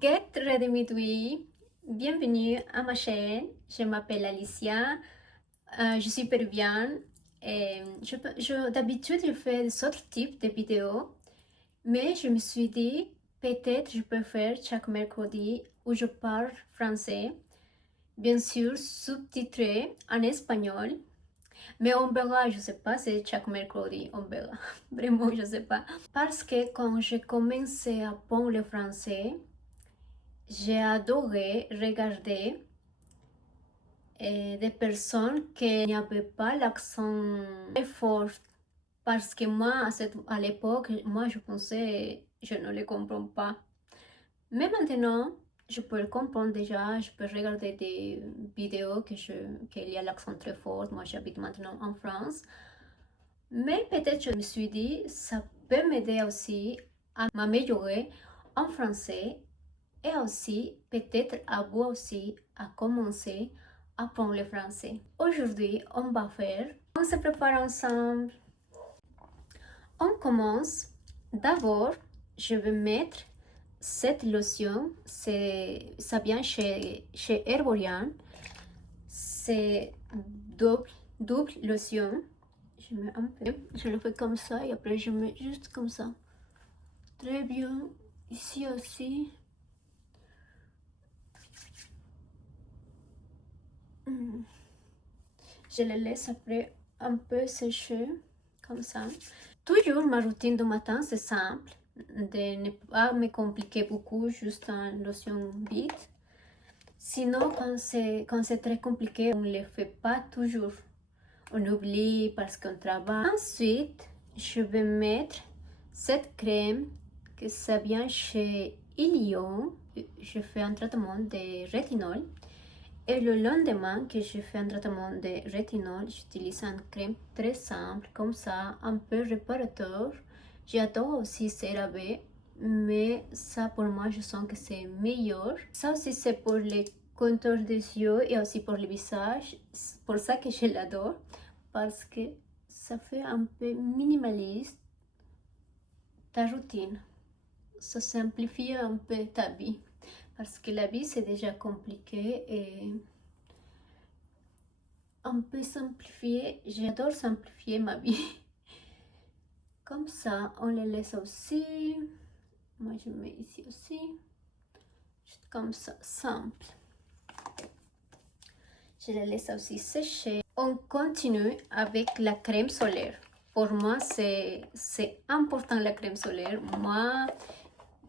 Get Ready Me Dwi, bienvenue à ma chaîne. Je m'appelle Alicia, je suis péruvienne et d'habitude je fais d'autres types de vidéos, mais je me suis dit peut-être je peux faire chaque mercredi où je parle français, bien sûr sous-titré en espagnol, mais on verra, je sais pas, c'est chaque mercredi, on verra, vraiment je sais pas. Parce que quand j'ai commencé à apprendre le français, j'ai adoré regarder des personnes qui n'avaient pas l'accent très fort parce que moi, à l'époque, moi je pensais, je ne le comprends pas. Mais maintenant, je peux le comprendre déjà, je peux regarder des vidéos qu'il y a l'accent très fort. Moi, j'habite maintenant en France. Mais peut-être je me suis dit, ça peut m'aider aussi à m'améliorer en français et aussi peut-être à vous aussi à commencer à apprendre le français. Aujourd'hui, on se prépare ensemble. On commence. D'abord, je vais mettre cette lotion. Ça vient chez Herborian. C'est double lotion. Je mets un peu. Je le fais comme ça et après je mets juste comme ça. Très bien. Ici aussi. Je le laisse après un peu sécher, comme ça. Toujours ma routine de matin, c'est simple, de ne pas me compliquer beaucoup, juste une lotion vite. Sinon, quand c'est très compliqué, on ne le fait pas toujours. On oublie parce qu'on travaille. Ensuite, je vais mettre cette crème que ça vient chez Ilion. Je fais un traitement de rétinol. Et le lendemain que je fais un traitement de rétinol, j'utilise une crème très simple, comme ça, un peu réparateur. J'adore aussi CeraVe, mais ça pour moi, je sens que c'est meilleur. Ça aussi, c'est pour les contours des yeux et aussi pour le visage. C'est pour ça que je l'adore, parce que ça fait un peu minimaliste ta routine. Ça simplifie un peu ta vie, parce que la vie, c'est déjà compliqué et un peu simplifié. J'adore simplifier ma vie. Comme ça, on les laisse aussi. Moi, je mets ici aussi. Juste comme ça, simple. Je les laisse aussi sécher. On continue avec la crème solaire. Pour moi, c'est important la crème solaire.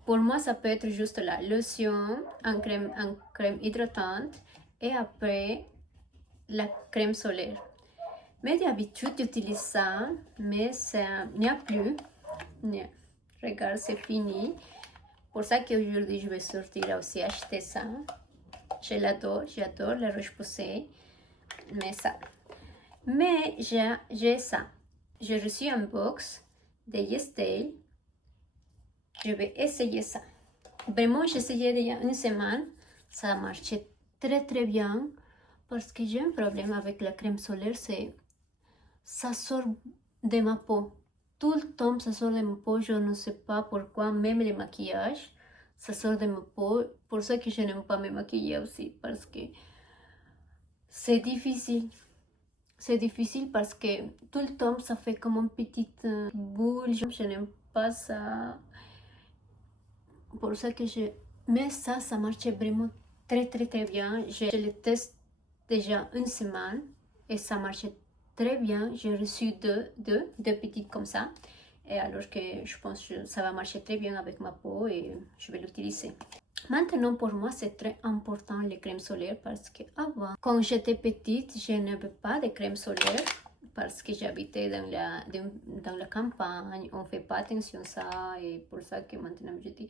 Pour moi, ça peut être juste la lotion, en crème hydratante et après la crème solaire. Mais d'habitude, j'utilise ça, mais ça n'y a plus. Regarde, c'est fini. Pour ça qu'aujourd'hui, je vais sortir aussi acheter ça. Je l'adore, j'adore la Roche-Posay. Mais ça. Mais j'ai ça. J'ai reçu un box de Yestel. Je vais essayer ça. Vraiment, j'ai essayé il y a une semaine. Ça a marché très très bien. Parce que j'ai un problème avec la crème solaire, c'est ça sort de ma peau. Tout le temps, ça sort de ma peau. Je ne sais pas pourquoi, même le maquillage, ça sort de ma peau. Pour ça que je n'aime pas me maquiller aussi, parce que c'est difficile. C'est difficile parce que tout le temps, ça fait comme une petite boule. Je n'aime pas ça. Pour ça que je... Mais ça marche vraiment très très très bien. Je le teste déjà une semaine et ça marche très bien. J'ai reçu deux petites comme ça. Et alors que je pense que ça va marcher très bien avec ma peau et je vais l'utiliser. Maintenant, pour moi, c'est très important les crèmes solaires parce que avant, quand j'étais petite, je n'avais pas de crème solaire parce que j'habitais dans la campagne. On ne fait pas attention à ça et pour ça que maintenant je dis,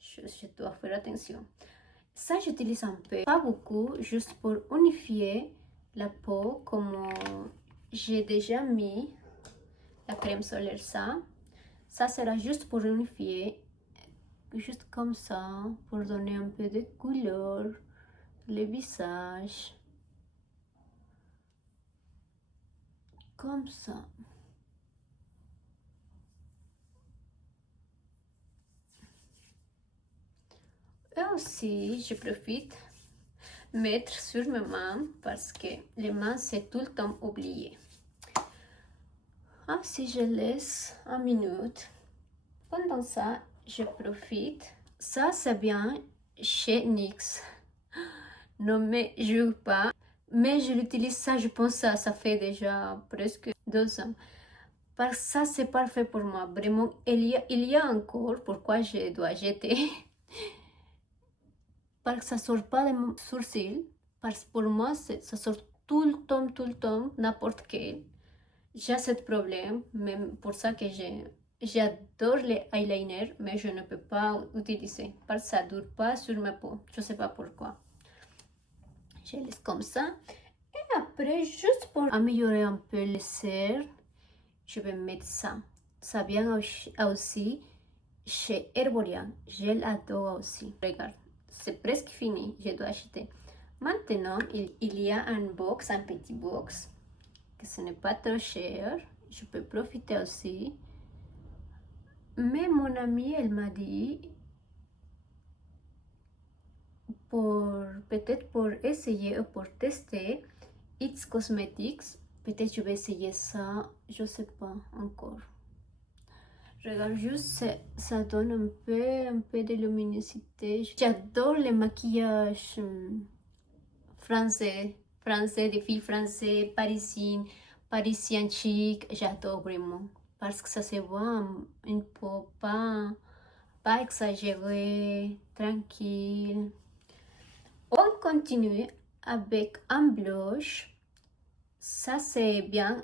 je dois faire attention. Ça, j'utilise un peu, pas beaucoup, juste pour unifier la peau comme j'ai déjà mis la crème solaire. Ça sera juste pour unifier, juste comme ça, pour donner un peu de couleur le visage. Comme ça. Et aussi, je profite mettre sur mes mains parce que les mains, c'est tout le temps oublié. Si je laisse 1 minute, pendant ça, je profite. Ça, c'est bien chez NYX. Non, mais je joue pas. Mais je l'utilise ça, je pense ça fait déjà presque 2 ans. Parce que ça, c'est parfait pour moi. Vraiment, il y a encore pourquoi je dois jeter. Parce que ça sort pas de mon sourcil. Parce que pour moi, ça sort tout le temps, n'importe quel. J'ai ce problème, même pour ça que j'adore les eyeliners, mais je ne peux pas utiliser parce que ça ne dure pas sur ma peau. Je ne sais pas pourquoi. Je laisse comme ça. Et après, juste pour améliorer un peu les cernes, je vais mettre ça. Ça vient aussi chez Herborian. Je l'adore aussi. Regarde, c'est presque fini. Je dois acheter. Maintenant, il y a un petit box, que ce n'est pas trop cher. Je peux profiter aussi. Mais mon amie, elle m'a dit, peut-être pour essayer ou pour tester, It's Cosmetics. Peut-être je vais essayer ça, je sais pas encore. Regarde juste, ça donne un peu de luminosité. J'adore les maquillages français, des filles françaises, parisiennes chic. J'adore vraiment. Parce que ça se voit une peau pas exagérée, tranquille. On continue avec un blush. Ça c'est bien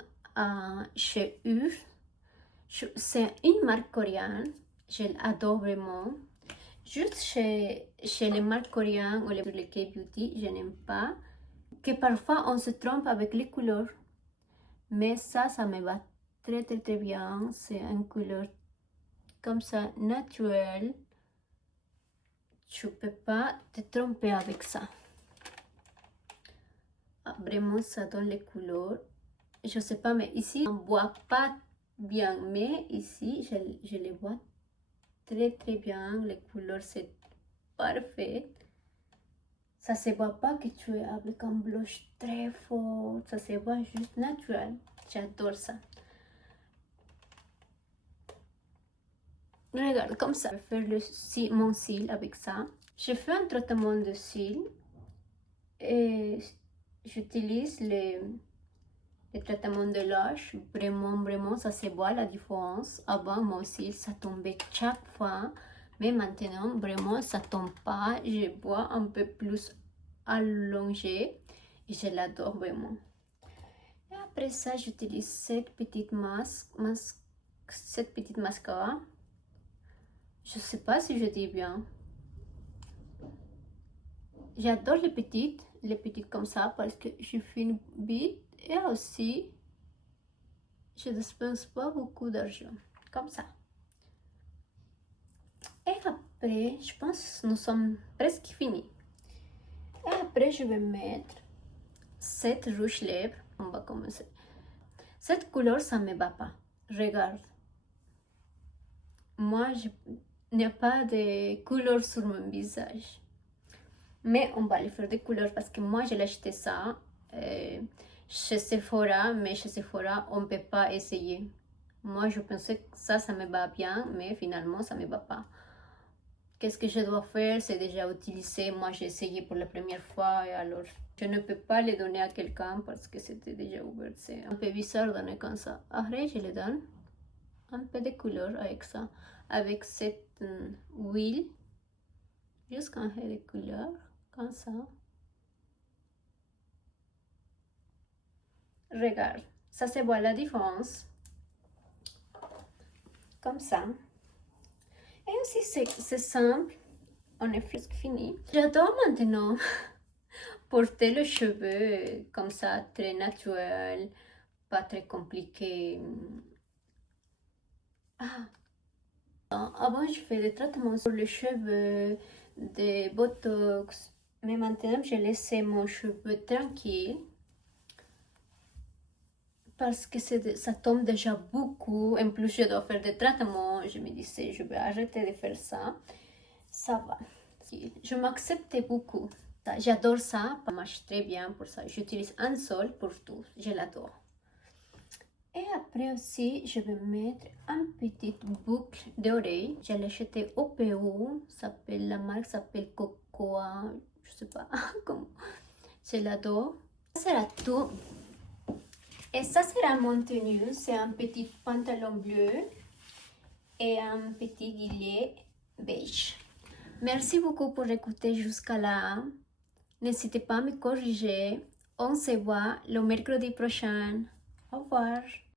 chez eux. C'est une marque coréenne. Je l'adore vraiment. Juste chez les marques coréennes ou les K-beauty, je n'aime pas. Que parfois on se trompe avec les couleurs. Mais ça me va très bien. C'est une couleur comme ça, naturelle. Tu peux pas te tromper avec ça. Vraiment, ça donne les couleurs. Je sais pas, mais ici, on ne voit pas bien. Mais ici, je les vois très bien. Les couleurs, c'est parfait. Ça se voit pas que tu es avec un blush très fort. Ça se voit juste naturel. J'adore ça. Regarde, comme ça. Je vais faire mon cil avec ça. Je fais un traitement de cils. Et j'utilise les traitements de lâche. Vraiment, ça se voit la différence. Avant, mon cil, ça tombait chaque fois. Mais maintenant, vraiment, ça tombe pas. Je vois un peu plus allongé. Et je l'adore vraiment. Et après ça, j'utilise cette petite mascara. Je sais pas si je dis bien. J'adore les petites comme ça parce que je filme vite et aussi je ne dépense pas beaucoup d'argent comme ça. Et après, je pense que nous sommes presque finis. Et après, je vais mettre cette rouge lèvres. On va commencer. Cette couleur, ça ne me va pas. Regarde. Moi, je n'ai pas de couleur sur mon visage. Mais on va lui faire des couleurs parce que moi, j'ai acheté ça chez Sephora. Mais chez Sephora, on ne peut pas essayer. Moi, je pensais que ça me va bien, mais finalement, ça ne me va pas. Qu'est-ce que je dois faire? C'est déjà utiliser. Moi, j'ai essayé pour la première fois et alors je ne peux pas les donner à quelqu'un parce que c'était déjà ouvert. C'est un peu bizarre de donner comme ça. Après, je le donne un peu de couleur avec ça, avec cette huile, juste un peu de couleur, comme ça. Regarde, ça se voit la différence. Comme ça. Et aussi, c'est simple. On est presque fini. J'adore maintenant porter les cheveux comme ça, très naturel, pas très compliqué. Avant, je fais des traitements sur les cheveux, des botox. Mais maintenant, j'ai laissé mon cheveu tranquille. Parce que ça tombe déjà beaucoup. En plus, je dois faire des traitements. Je me disais, je vais arrêter de faire ça. Ça va. Je m'accepte beaucoup. J'adore ça, ça marche très bien pour ça. J'utilise un seul pour tout, je l'adore. Et après aussi, je vais mettre une petite boucle d'oreille. Je l'ai acheté au Pérou. La marque s'appelle Cocoa. Je sais pas comment. Je l'adore. Ça sera tout. Et ça sera mon tenue. C'est un petit pantalon bleu et un petit gilet beige. Merci beaucoup pour écouter jusqu'à là. N'hésitez pas à me corriger. On se voit le mercredi prochain. Au revoir.